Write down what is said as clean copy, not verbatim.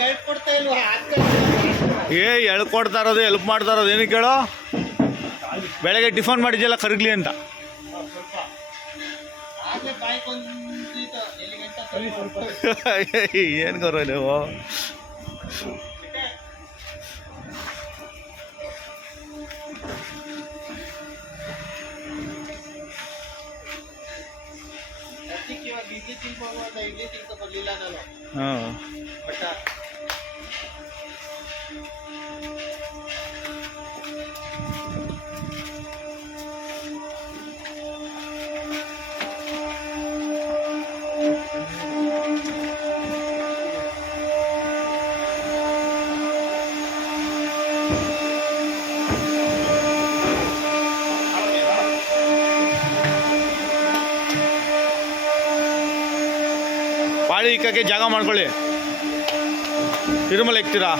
ಹೇಳ್ಕೊಡ್ತಾ ಇರೋದು ಹೆಲ್ಪ್ ಮಾಡ್ತಾ ಇರೋದು ಏನಕ್ಕೆ ಹೇಳೋ. ಬೆಳಗ್ಗೆ ಟಿಫನ್ ಮಾಡಿದ್ಯಲ್ಲ ಕರಗ್ಲಿ ಅಂತ. ಏನು ಗೌರವ ನೀವು. ಹಾಂ ಪಾಳಿ ಇಕ್ಕಕ್ಕೆ ಜಾಗ ಮಾಡ್ಕೊಳ್ಳಿ. ತಿರುಮಲ ಇಕ್ತೀರಾ.